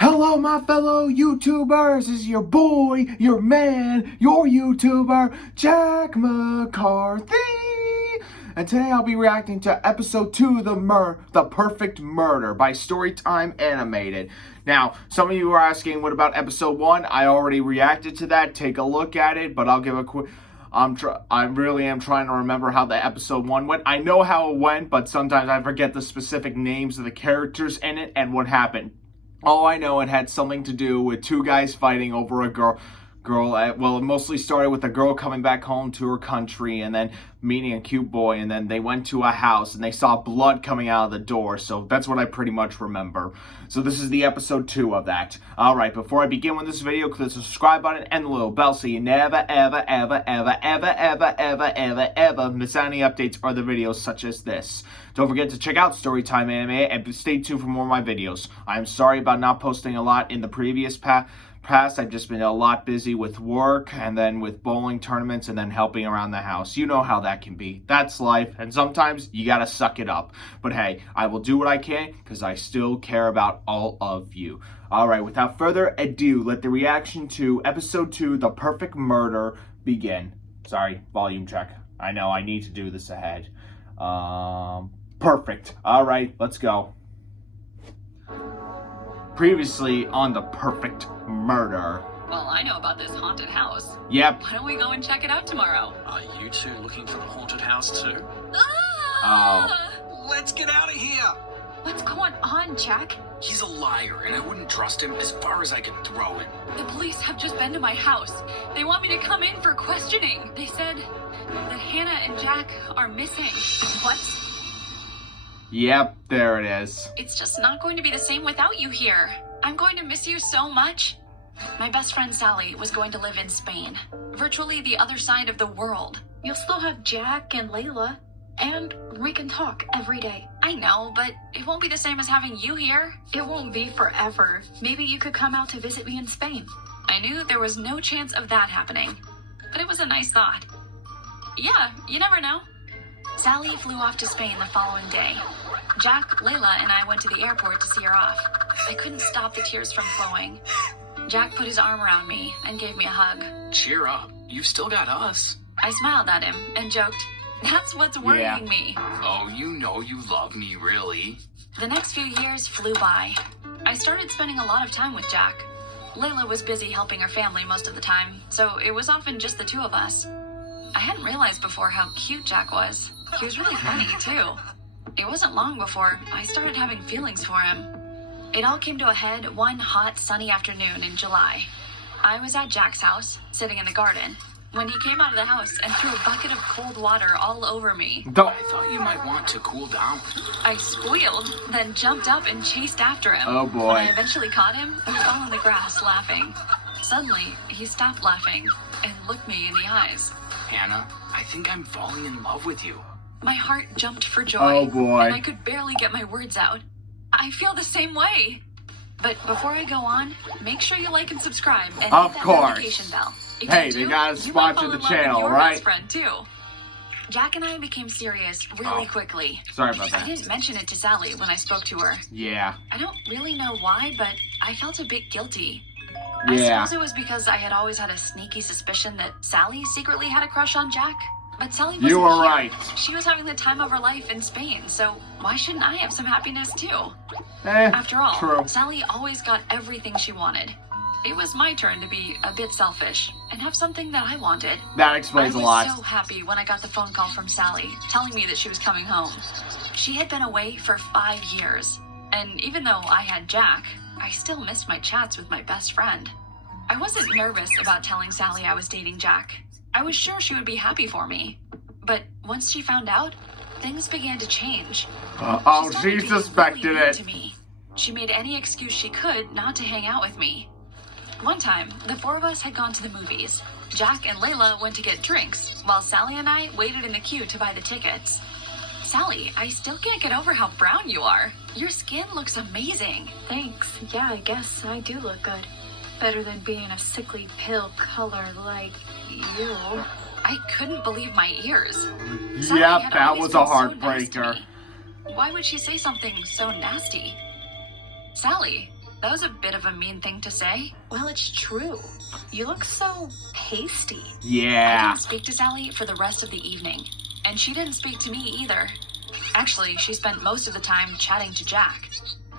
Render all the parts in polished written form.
Hello, my fellow YouTubers. This is your boy, your man, your YouTuber, Jack McCarthy. And today I'll be reacting to episode 2, The Perfect Murder by Storytime Animated. Now, some of you are asking, what about episode 1? I already reacted to that. Take a look at it, but I'll give a quick... I really am trying to remember how the episode 1 went. I know how it went, but sometimes I forget the specific names of the characters in it and what happened. Oh, I know it had something to do with two guys fighting over a girl. Well, it mostly started with a girl coming back home to her country and then meeting a cute boy, and then they went to a house and they saw blood coming out of the door. So that's what I pretty much remember. So this is the episode 2 of that. Alright, before I begin with this video, click the subscribe button and the little bell so you never, ever, ever, ever, ever, ever, ever, ever, ever miss any updates or the videos such as this. Don't forget to check out Storytime Anime and stay tuned for more of my videos. I'm sorry about not posting a lot in the previous past. I've just been a lot busy with work and then with bowling tournaments and then helping around the house. You know how that can be. That's life, and sometimes you gotta suck it up. But hey, I will do what I can because I still care about all of you. Alright, without further ado, let the reaction to episode 2, The Perfect Murder, begin. Sorry, volume check. I know I need to do this ahead. Perfect. Alright, let's go. Previously on The Perfect Murder. Well, I know about this haunted house. Yep. Why don't we go and check it out tomorrow? Are you two looking for the haunted house too? Ah! Oh. Let's get out of here! What's going on, Jack? He's a liar, and I wouldn't trust him as far as I could throw him. The police have just been to my house. They want me to come in for questioning. They said that Hannah and Jack are missing. What? Yep, there it is. It's just not going to be the same without you here. I'm going to miss you so much. My best friend Sally was going to live in Spain, virtually the other side of the world. You'll still have Jack and Layla, and we can talk every day. I know, but it won't be the same as having you here. It won't be forever. Maybe you could come out to visit me in Spain. I knew there was no chance of that happening, but it was a nice thought. Yeah, you never know. Sally flew off to Spain the following day. Jack, Layla, and I went to the airport to see her off. I couldn't stop the tears from flowing. Jack put his arm around me and gave me a hug. Cheer up. You've still got us. I smiled at him and joked, "That's what's worrying me." Oh, you know you love me, really. The next few years flew by. I started spending a lot of time with Jack. Layla was busy helping her family most of the time, so it was often just the two of us. I hadn't realized before how cute Jack was. He was really funny, too. It wasn't long before I started having feelings for him. It all came to a head one hot, sunny afternoon in July. I was at Jack's house, sitting in the garden, when he came out of the house and threw a bucket of cold water all over me. I thought you might want to cool down. I squealed, then jumped up and chased after him. Oh, boy. When I eventually caught him, he fell on the grass laughing. Suddenly, he stopped laughing and looked me in the eyes. Hannah, I think I'm falling in love with you. My heart jumped for joy, Oh, boy. and I could barely get my words out. I feel the same way. But before I go on, make sure you like and subscribe and Of hit that course. notification bell. If Hey, you they do, gotta you might sponsor fall the in love with channel, your right? best friend too. Jack and I became serious really quickly. Sorry about I that. didn't mention it to Sally when I spoke to her. Yeah. I don't really know why, but I felt a bit guilty. Yeah. I suppose it was because I had always had a sneaky suspicion that Sally secretly had a crush on Jack. But Sally wasn't You were here. right. She was having the time of her life in Spain, so why shouldn't I have some happiness too? Eh, After all, true. Sally always got everything she wanted. It was my turn to be a bit selfish and have something that I wanted. That explains I a was lot. so happy when I got the phone call from Sally, telling me that she was coming home. She had been away for 5 years, and even though I had Jack, I still missed my chats with my best friend. I wasn't nervous about telling Sally I was dating Jack. I was sure she would be happy for me. But once she found out, things began to change. Oh, started she being suspected really rude it. to me. She made any excuse she could not to hang out with me. One time, the 4 of us had gone to the movies. Jack and Layla went to get drinks, while Sally and I waited in the queue to buy the tickets. Sally, I still can't get over how brown you are. Your skin looks amazing. Thanks. Yeah, I guess I do look good. Better than being a sickly pale color like you. I couldn't believe my ears. Sally Yep, had that always was a been so nice to heartbreaker. me. Why would she say something so nasty? Sally, That was a bit of a mean thing to say. Well, it's true. You look so pasty. I Yeah. didn't speak to Sally for the rest of the evening, and she didn't speak to me either. Actually, she spent most of the time chatting to Jack.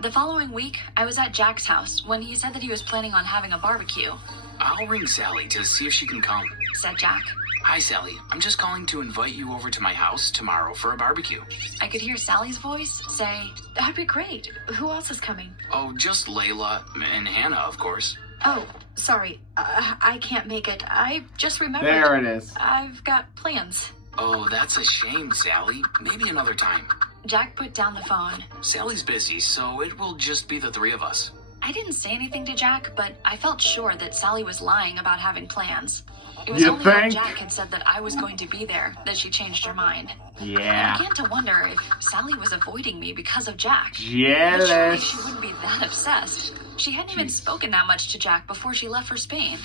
The following week, I was at Jack's house when he said that he was planning on having a barbecue, I'll ring Sally to see if she can come. said Jack. Hi, Sally. I'm just calling to invite you over to my house tomorrow for a barbecue. I could hear Sally's voice say, That'd be great. Who else is coming? Oh, just Layla and Hannah, of course. Oh, sorry. I can't make it. I just remembered. There it is. I've got plans. Oh, that's a shame, Sally. Maybe another time. Jack put down the phone. Sally's busy, so it will just be the three of us. I didn't say anything to Jack, but I felt sure that Sally was lying about having plans. It was You only when think? Jack had said that I was going to be there that she changed her mind. I Yeah. began to wonder if Sally was avoiding me because of Jack. But surely Jealous. she wouldn't be that obsessed. She hadn't even spoken that much to Jack before she left for Spain.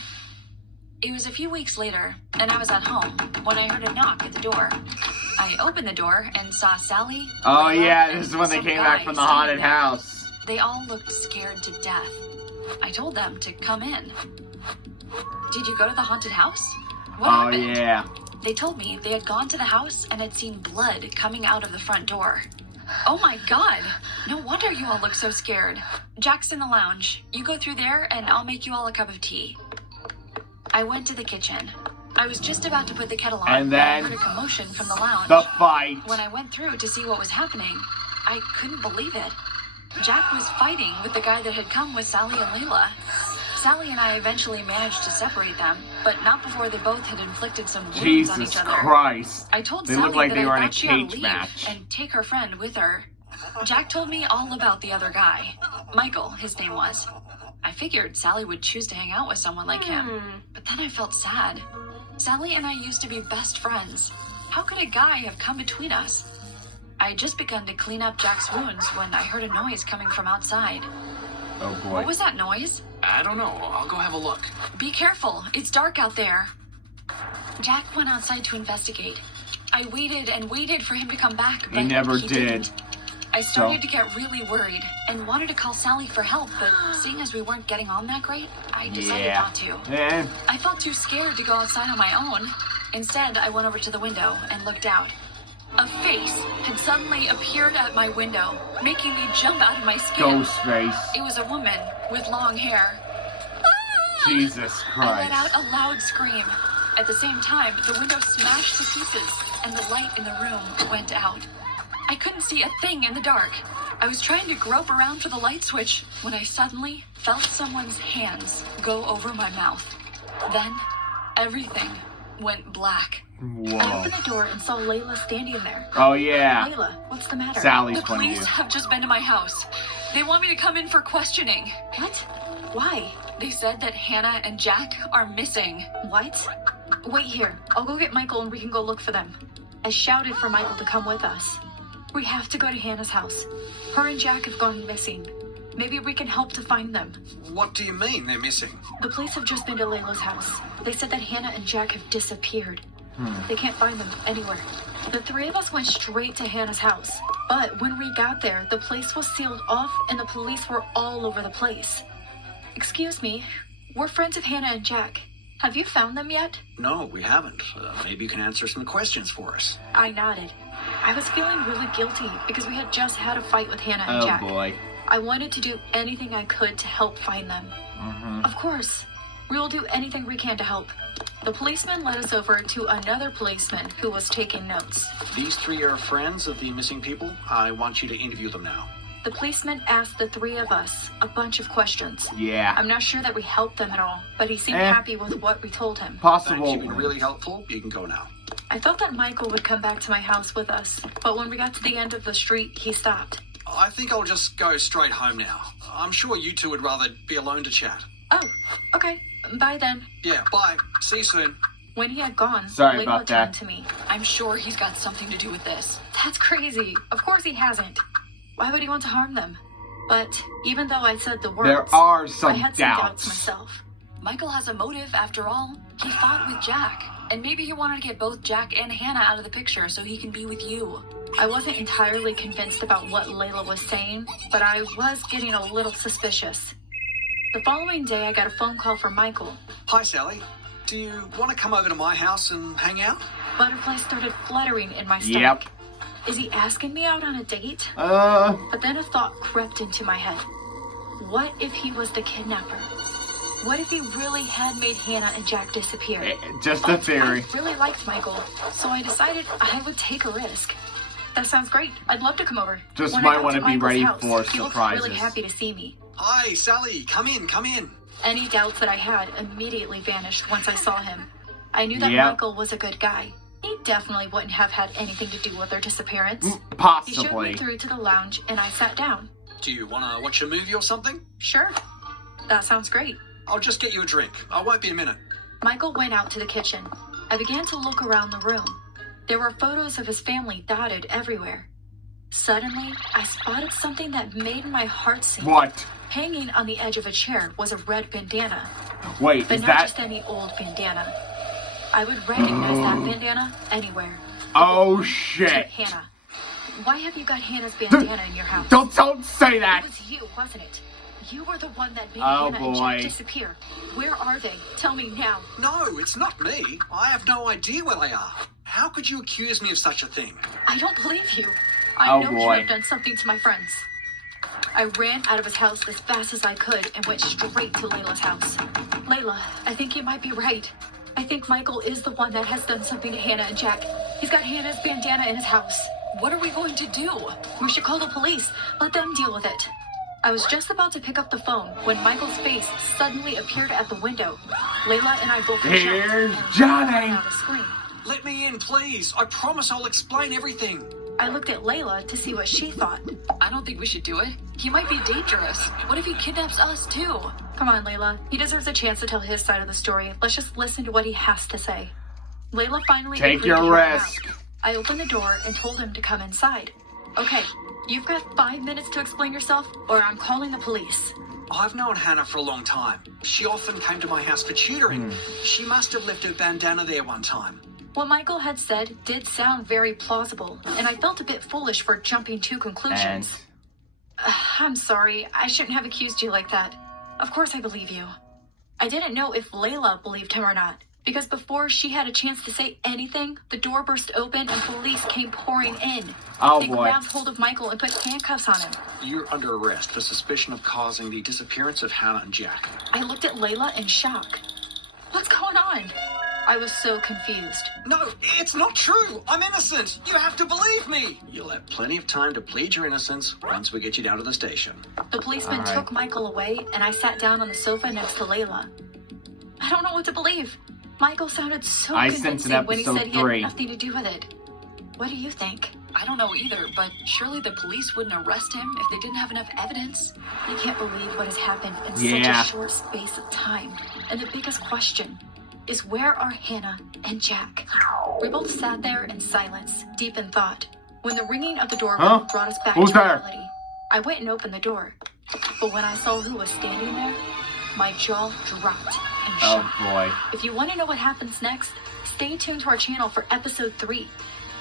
It was a few weeks later, and I was at home when I heard a knock at the door. I opened the door and saw Sally. Oh Layla, yeah, and this is when they some came guy back from the standing haunted there. house. They all looked scared to death. I told them to come in. Did you go to the haunted house? What Oh happened? yeah. They told me they had gone to the house and had seen blood coming out of the front door. Oh my god! No wonder you all look so scared. Jack's in the lounge. You go through there and I'll make you all a cup of tea. I went to the kitchen. I was just about to put the kettle on And when I then heard a commotion from the lounge. The fight. When I went through to see what was happening, I couldn't believe it. Jack was fighting with the guy that had come with Sally and Layla. Sally and I eventually managed to separate them, but not before they both had inflicted some wounds on Jesus each other. Christ. I told They Sally looked like that they I were in a thought she ought to cage leave match. and take her friend with her. Jack told me all about the other guy. Michael, his name was. I figured Sally would choose to hang out with someone like him, but then I felt sad. Sally and I used to be best friends. How could a guy have come between us? I had just begun to clean up Jack's wounds when I heard a noise coming from outside. Oh boy. What was that noise? I don't know. I'll go have a look. Be careful, it's dark out there. Jack went outside to investigate. I waited and waited for him to come back, but He never he did. didn't. I started to get really worried and wanted to call Sally for help, but seeing as we weren't getting on that great, I decided Yeah. not to. And I felt too scared to go outside on my own. Instead, I went over to the window and looked out. A face had suddenly appeared at my window, making me jump out of my skin. Ghostface. It was a woman with long hair. Jesus I let Christ. out a loud scream. At the same time, the window smashed to pieces, and the light in the room went out. I couldn't see a thing in the dark. I was trying to grope around for the light switch when I suddenly felt someone's hands go over my mouth. Then, everything went black. I Whoa. opened the door and saw Layla standing there. Oh yeah. Layla, what's the matter? Sally's The funny police too. have just been to my house. They want me to come in for questioning. What? Why? They said that Hannah and Jack are missing. What? Wait here. I'll go get Michael and we can go look for them. I shouted for Michael to come with us. We have to go to Hannah's house. Her and Jack have gone missing. Maybe we can help to find them. What do you mean they're missing? The police have just been to Layla's house. They said that Hannah and Jack have disappeared. They can't find them anywhere. The three of us went straight to Hannah's house. But when we got there, the place was sealed off and the police were all over the place. Excuse me, we're friends of Hannah and Jack. Have you found them yet? No, we haven't. Maybe you can answer some questions for us. I nodded. I was feeling really guilty because we had just had a fight with Hannah and Oh Jack. boy. I wanted to do anything I could to help find them. Of course, we will do anything we can to help. The policeman led us over to another policeman who was taking notes. These three are friends of the missing people. I want you to interview them now. The policeman asked the three of us a bunch of questions. Yeah. I'm not sure that we helped them at all, but he seemed Eh. happy with what we told him. Thanks, Possible. you've been really helpful. You can go now. I thought that Michael would come back to my house with us, but when we got to the end of the street, he stopped. I think I'll just go straight home now. I'm sure you two would rather be alone to chat. Oh, okay. Bye then. Yeah, bye. See you soon. When he had gone, Sorry Layla about that. turned to me. I'm sure he's got something to do with this. That's crazy. Of course he hasn't. Why would he want to harm them? But even though I said the words, There are I some had some doubts doubts. myself. Michael has a motive after all. He fought with Jack, and maybe he wanted to get both Jack and Hannah out of the picture so he can be with you. I wasn't entirely convinced about what Layla was saying, but I was getting a little suspicious. The following day, I got a phone call from Michael. Hi, Sally. Do you want to come over to my house and hang out? Butterflies started fluttering in my stomach. Yep. Is he asking me out on a date? Uh, But then a thought crept into my head. What if he was the kidnapper? What if he really had made Hannah and Jack disappear? just a theory. I really liked Michael, so I decided I would take a risk. That sounds great. I'd love to come over. Just When might I got wanna to be Michael's ready house, for he looked surprises. really happy to see me. Hi, Sally. Come in, come in. Any doubts that I had immediately vanished once I saw him. I knew that Yep. Michael was a good guy. He definitely wouldn't have had anything to do with their disappearance. He showed me Possibly. through to the lounge, and I sat down. Do you want to watch a movie or something? Sure. That sounds great. I'll just get you a drink. I won't be a minute. Michael went out to the kitchen. I began to look around the room. There were photos of his family dotted everywhere. Suddenly, I spotted something that made my heart sink. What? Hanging on the edge of a chair was a red bandana, Wait, but is not that... just any old bandana. I would recognize that bandana anywhere. Oh, To shit. Hannah. Why have you got Hannah's bandana in your house? Don't say It that. was you, wasn't it? You were the one that made Oh, Hannah and Jack boy. disappear. Where are they? Tell me now. No, it's not me. I have no idea where they are. How could you accuse me of such a thing? I don't believe you. I Oh, know you boy. have done something to my friends. I ran out of his house as fast as I could and went straight to Layla's house. Layla, I think you might be right. I think Michael is the one that has done something to Hannah and Jack. He's got Hannah's bandana in his house. What are we going to do? We should call the police. Let them deal with it. I was just about to pick up the phone when Michael's face suddenly appeared at the window. Layla and I both Here's jumped and Johnny. let out a scream. Let me in, please. I promise I'll explain everything. I looked at Layla to see what she thought. I don't think we should do it. He might be dangerous. What if he kidnaps us too? Come on, Layla. He deserves a chance to tell his side of the story. Let's just listen to what he has to say. Layla finally Take agreed your to hear him risk. out. I opened the door and told him to come inside. Okay, you've got 5 minutes to explain yourself, or I'm calling the police. I've known Hannah for a long time. She often came to my house for tutoring. She must have left her bandana there one time. What Michael had said did sound very plausible, and I felt a bit foolish for jumping to And conclusions. I'm sorry, I shouldn't have accused you like that. Of course I believe you. I didn't know if Layla believed him or not, because before she had a chance to say anything, the door burst open and police came pouring in. Oh, They boy. grabbed hold of Michael and put handcuffs on him. You're under arrest for suspicion of causing the disappearance of Hannah and Jack. I looked at Layla in shock. What's going on? I was so confused. No, it's not true. I'm innocent. You have to believe me. You'll have plenty of time to plead your innocence once we get you down to the station. The policeman All right. took Michael away, and I sat down on the sofa next to Layla. I don't know what to believe. Michael sounded so I sensed convincing in when he episode said he had 3. nothing to do with it. What do you think? I don't know either, but surely the police wouldn't arrest him if they didn't have enough evidence. I can't believe what has happened in Yeah. such a short space of time. And the biggest question is, where are Hannah and Jack? We both sat there in silence, deep in thought, when the ringing of the doorbell brought us back Who's to there? reality. I went and opened the door, but when I saw who was standing there, my jaw dropped in Oh, shock. boy. If you want to know what happens next, stay tuned to our channel for episode 3.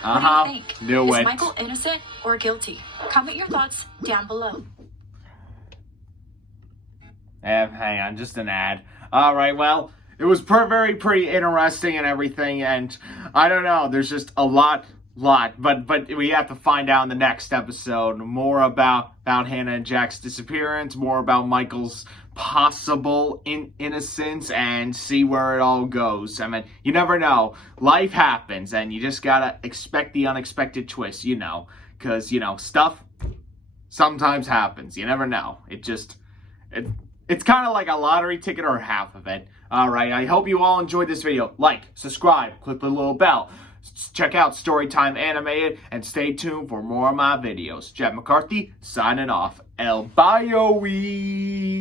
Uh-huh. What do you think? Do Is it. Michael innocent or guilty? Comment your thoughts down below. Hang on, just an ad. Alright, well, it was very pretty interesting and everything, and I don't know, there's just a lot, but we have to find out in the next episode more about Hannah and Jack's disappearance, more about Michael's possible innocence, and see where it all goes. I mean, you never know. Life happens, and you just gotta expect the unexpected twist, because, stuff sometimes happens. You never know. It's kind of like a lottery ticket or half of it. Alright, I hope you all enjoyed this video. Like, subscribe, click the little bell. Check out Storytime Animated, and stay tuned for more of my videos. Jack McCarthy, signing off. El Bye-o-wee!